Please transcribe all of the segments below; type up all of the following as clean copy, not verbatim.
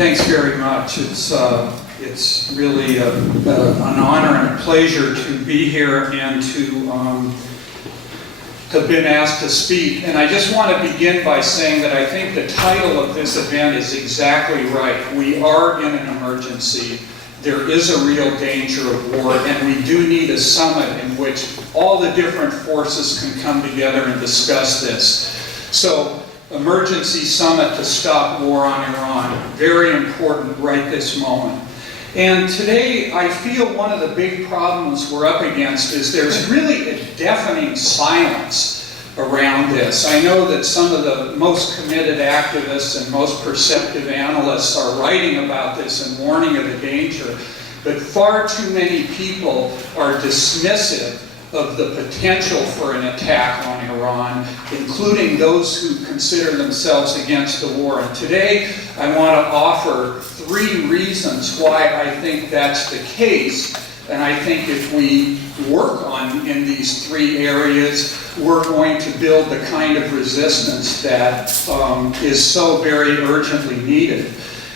Thanks very much. It's really an honor and a pleasure to be here and to have been asked to speak. And I just want to begin by saying that I think the title of this event is exactly right. We are in an emergency. There is a real danger of war, and we do need a summit in which all the different forces can come together and discuss this. So, emergency summit to stop war on Iran, very important right this moment. And today, I feel one of the big problems we're up against is there's really a deafening silence around this. I know that some of the most committed activists and most perceptive analysts are writing about this and warning of the danger, but far too many people are dismissive of the potential for an attack on Iran, including those who consider themselves against the war. And today, I want to offer 3 reasons why I think that's the case. And I think if we work in these 3 areas, we're going to build the kind of resistance that is so very urgently needed.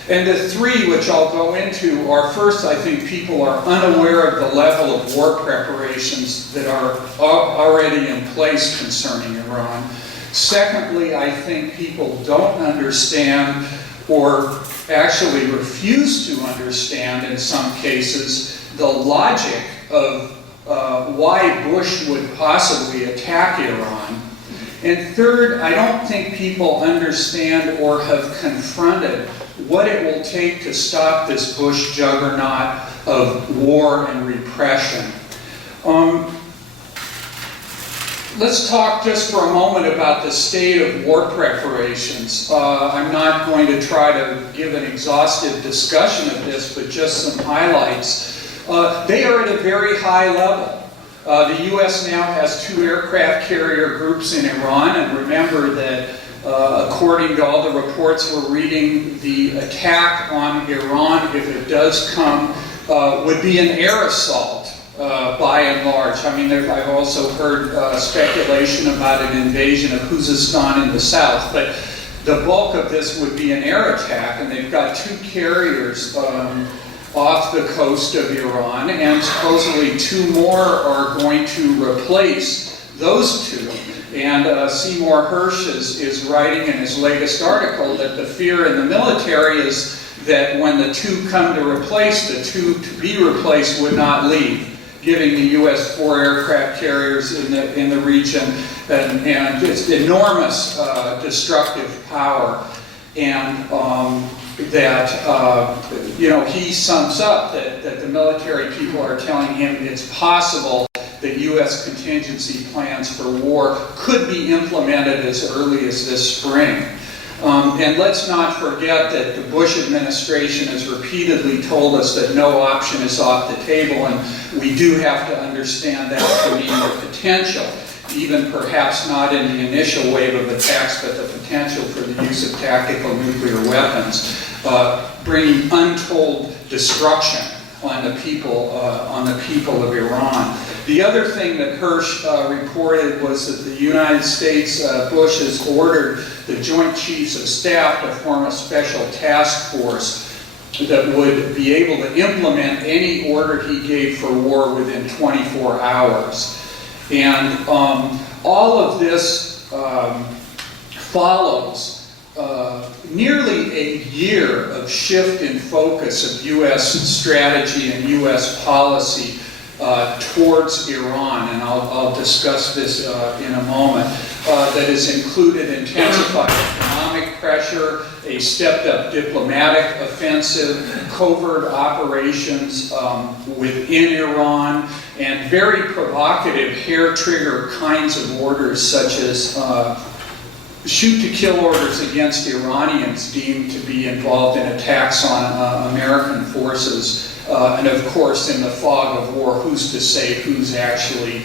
And the 3, which I'll go into, are first, I think people are unaware of the level of war preparations that are already in place concerning Iran. Secondly, I think people don't understand or actually refuse to understand in some cases the logic of why Bush would possibly attack Iran. And third, I don't think people understand or have confronted what it will take to stop this Bush juggernaut of war and repression. Let's talk just for a moment about the state of war preparations. I'm not going to try to give an exhaustive discussion of this, but just some highlights. They are at a very high level. The U.S. now has 2 aircraft carrier groups in Iran, and remember that according to all the reports we're reading, the attack on Iran, if it does come, would be an air assault by and large. I mean, I've also heard speculation about an invasion of Khuzestan in the south, but the bulk of this would be an air attack, and they've got 2 carriers off the coast of Iran, and supposedly 2 more are going to replace those 2. And Seymour Hersh is writing in his latest article that the fear in the military is that when the 2 come to replace, the 2 to be replaced would not leave, giving the U.S. 4 aircraft carriers in the region and its enormous destructive power. And he sums up that the military people are telling him it's possible that U.S. contingency plans for war could be implemented as early as this spring. And let's not forget that the Bush administration has repeatedly told us that no option is off the table, and we do have to understand that to mean the potential, even perhaps not in the initial wave of attacks, but the potential for the use of tactical nuclear weapons, bringing untold destruction on the people of Iran. The other thing that Hersh reported was that the United States, Bush has ordered the Joint Chiefs of Staff to form a special task force that would be able to implement any order he gave for war within 24 hours. And all of this follows nearly a year of shift in focus of U.S. strategy and U.S. policy towards Iran, and I'll discuss this in a moment, that has included intensified economic pressure, a stepped-up diplomatic offensive, covert operations within Iran, and very provocative hair-trigger kinds of orders such as shoot-to-kill orders against Iranians deemed to be involved in attacks on American forces. And of course, in the fog of war, who's to say who's actually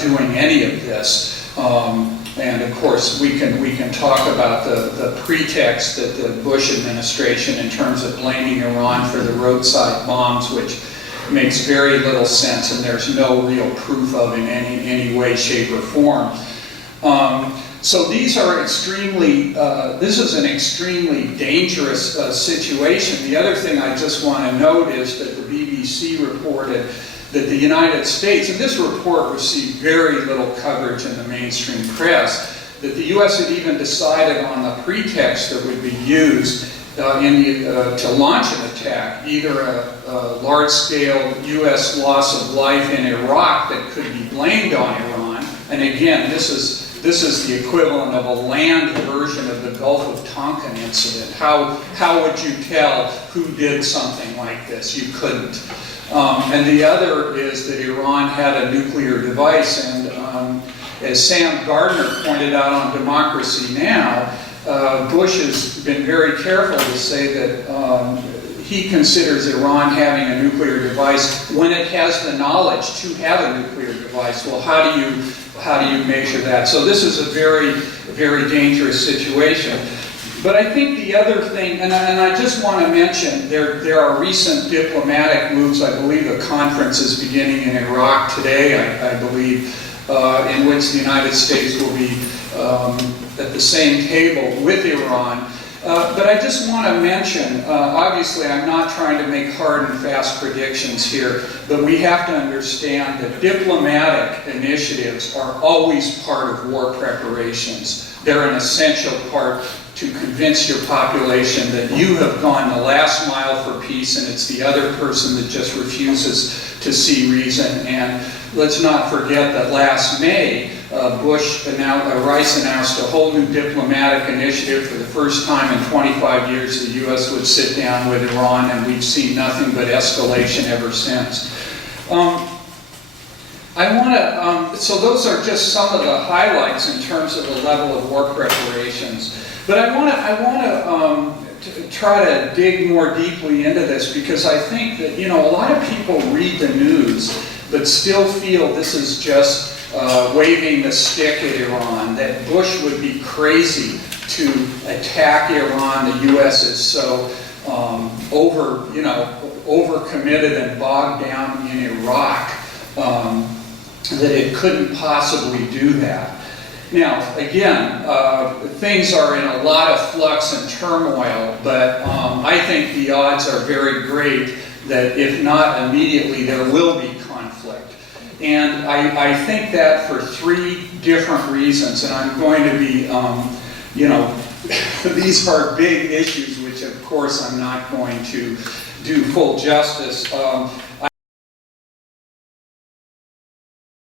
doing any of this? And of course, we can talk about the pretext that the Bush administration, in terms of blaming Iran for the roadside bombs, which makes very little sense, and there's no real proof of in any way, shape, or form. So these are extremely, this is an extremely dangerous situation. The other thing I just want to note is that the BBC reported that the United States, and this report received very little coverage in the mainstream press, that the US had even decided on the pretext that would be used to launch an attack, either a large-scale US loss of life in Iraq that could be blamed on Iran, and again, this is the equivalent of a land version of the Gulf of Tonkin incident. How would you tell who did something like this? You couldn't. And the other is that Iran had a nuclear device, and as Sam Gardner pointed out on Democracy Now!, Bush has been very careful to say that he considers Iran having a nuclear device when it has the knowledge to have a nuclear device. Well, how do you measure that? So this is a very, very dangerous situation. But I think the other thing, and I just want to mention, there are recent diplomatic moves. I believe a conference is beginning in Iraq today, I believe, in which the United States will be at the same table with Iran. But I just want to mention, obviously I'm not trying to make hard and fast predictions here, but we have to understand that diplomatic initiatives are always part of war preparations. They're an essential part to convince your population that you have gone the last mile for peace and it's the other person that just refuses to see reason. And let's not forget that last May, Rice announced a whole new diplomatic initiative. For the first time in 25 years, the U.S. would sit down with Iran, and we've seen nothing but escalation ever since. So those are just some of the highlights in terms of the level of war preparations. But I want to try to dig more deeply into this, because I think that, a lot of people read the news but still feel this is just waving the stick at Iran, that Bush would be crazy to attack Iran. The U.S. is so overcommitted and bogged down in Iraq that it couldn't possibly do that. Now, again, things are in a lot of flux and turmoil, but I think the odds are very great that if not immediately, there will be conflict. And I think that for three different reasons, and I'm going to be, these are big issues, which of course I'm not going to do full justice.